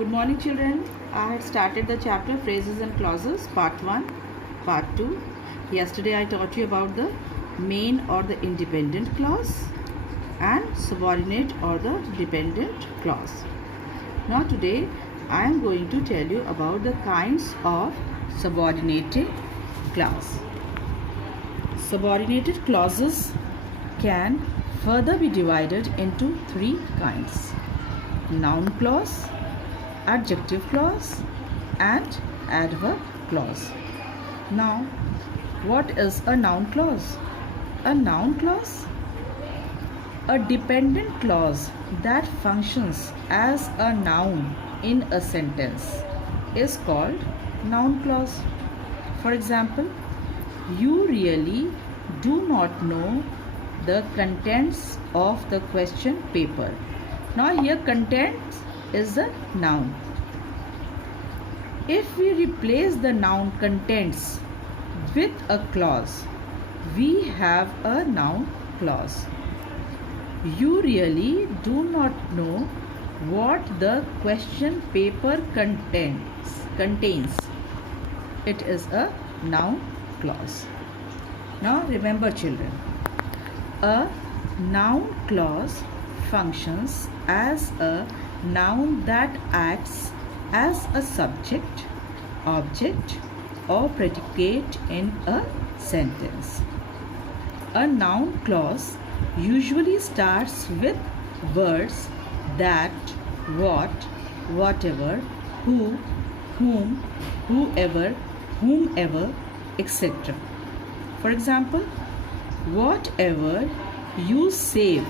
Good morning, children. I had started the chapter Phrases and Clauses, Part 1, Part 2. Yesterday I taught you about the main or the independent clause and subordinate or the dependent clause. Now today I am going to tell you about the kinds of subordinated clause. Subordinated clauses can further be divided into three kinds: noun clause, adjective clause and adverb clause. Now, what is a noun clause? A noun clause, a dependent clause that functions as a noun in a sentence, is called noun clause. For example, you really do not know the contents of the question paper. Now here contents is a noun. If we replace the noun contents with a clause, we have a noun clause. You really do not know what the question paper contains. It is a noun clause. Now remember, children, a noun clause functions as a noun that acts as a subject, object or predicate in a sentence. A noun clause usually starts with words that, what, whatever, who, whom, whoever, whomever, etc. For example, whatever you save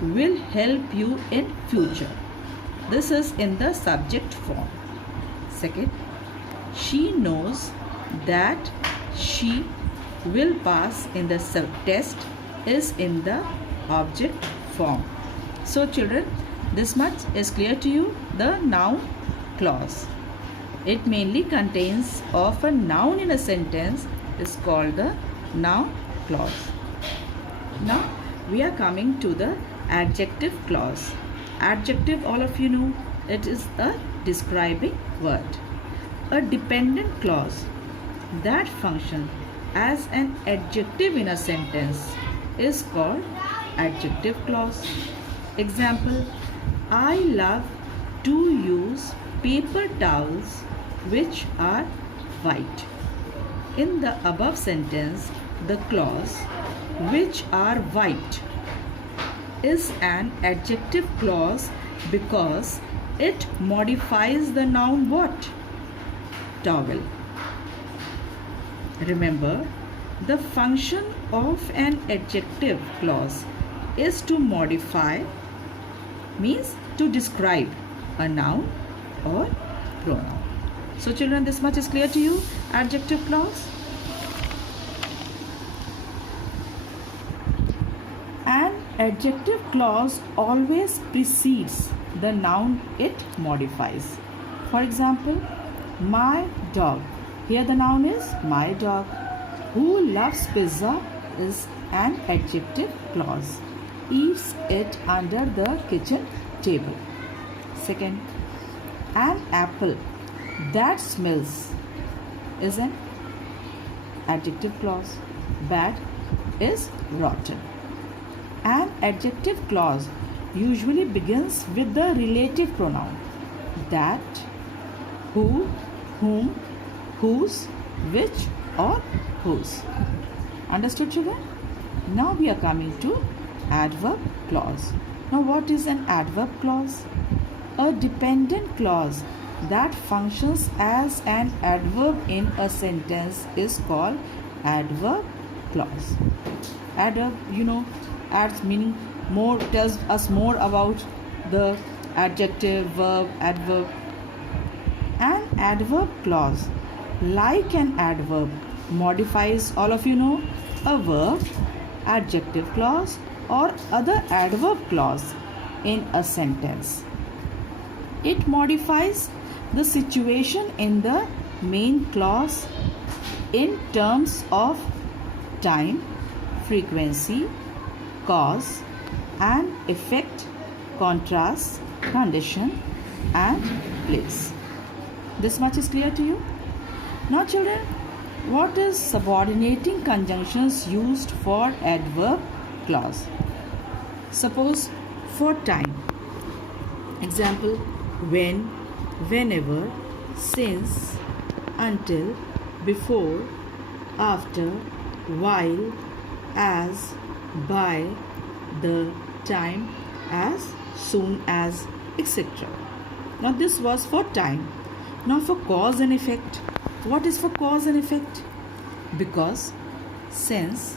will help you in future. This is in the subject form. Second, she knows that she will pass in the test is in the object form. So children, this much is clear to you. The noun clause, it mainly contains of a noun in a sentence, is called the noun clause. Now we are coming to the adjective clause. Adjective, all of you know, it is a describing word. A dependent clause that functions as an adjective in a sentence is called adjective clause. Example, I love to use paper towels which are white. In the above sentence, the clause which are white is an adjective clause because it modifies the noun what? Towel. Remember, the function of an adjective clause is to modify, means to describe a noun or pronoun. So children, this much is clear to you, adjective clause. An adjective clause always precedes the noun it modifies. For example, my dog. Here the noun is my dog. Who loves pizza is an adjective clause. Eats it under the kitchen table. Second, an apple that smells is an adjective clause. Bad is rotten. An adjective clause usually begins with the relative pronoun that, who, whom, whose, which or whose. Understood, children? Now we are coming to adverb clause. Now what is an adverb clause? A dependent clause that functions as an adverb in a sentence is called adverb clause. Adverb, you know, adds meaning more, tells us more about the adjective, verb, adverb. An adverb clause, like an adverb, modifies, all of you know, a verb, adjective clause or other adverb clause in a sentence. It modifies the situation in the main clause in terms of time, frequency, cause and effect, contrast, condition and place. This much is clear to you? Now children, what is subordinating conjunctions used for adverb clause? Suppose for time. Example, when, whenever, since, until, before, after, while, as, by, the, time, as, soon as, etc. Now this was for time. Now for cause and effect. What is for cause and effect? Because, since,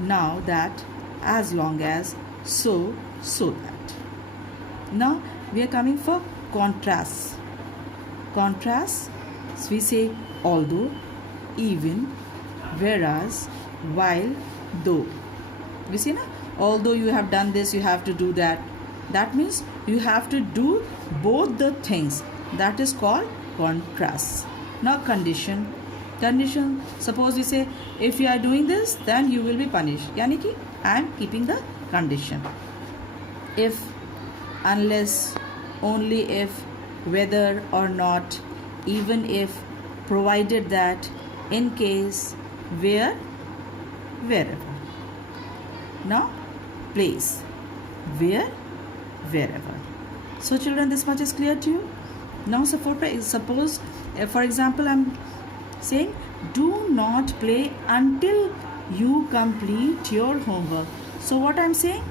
now that, as long as, so, so that. Now we are coming for contrasts. Contrasts, so we say although, even, whereas, while, though. You see na? Although you have done this, you have to do that. That means you have to do both the things. That is called contrasts. Now condition. Condition, suppose we say if you are doing this, then you will be punished. Yani ki I am keeping the condition. If, unless, only if, whether or not, even if, provided that, in case, where, wherever. Now place, where, wherever. So children, this much is clear to you? Now suppose for example I am saying do not play until you complete your homework. So what I am saying?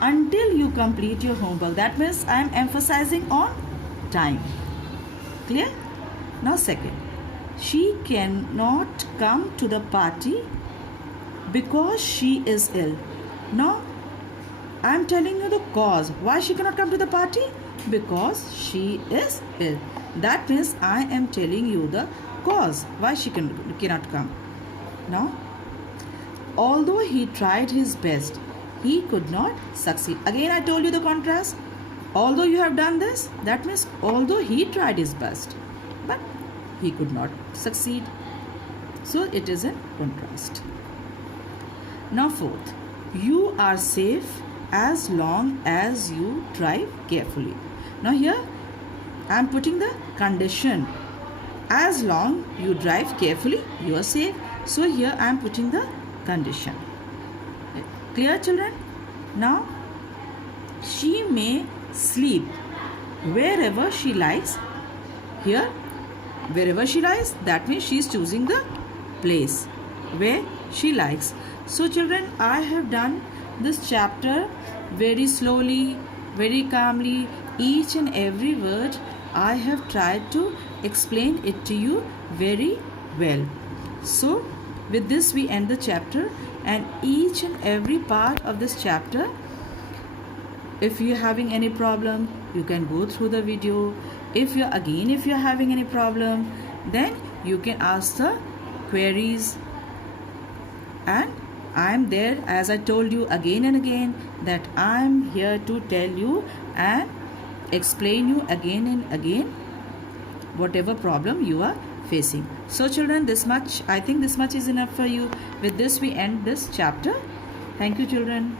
Until you complete your homework. That means I am emphasizing on time. Clear? Now second, she cannot come to the party because she is ill. Now I am telling you the cause. Why she cannot come to the party? Because she is ill. That means I am telling you the cause why she cannot come. Now, although he tried his best, he could not succeed. Again I told you the contrast. Although you have done this, that means although he tried his best, but he could not succeed. So it is a contrast. Now fourth, you are safe as long as you drive carefully. Now here I am putting the condition. As long you drive carefully, you are safe. So here I am putting the condition. Clear children? Now she may sleep wherever she likes. Here wherever she likes, that means she is choosing the place where she likes. So children, I have done this chapter very slowly, very calmly. Each and every word I have tried to explain it to you very well. So with this we end the chapter, and each and every part of this chapter, if you are having any problem, you can go through the video. If you are having any problem, then you can ask the queries, and I am there, as I told you again and again, that I am here to tell you and explain you again and again whatever problem you are facing. So children, this much, I think this much is enough for you. With this we end this chapter. Thank you children.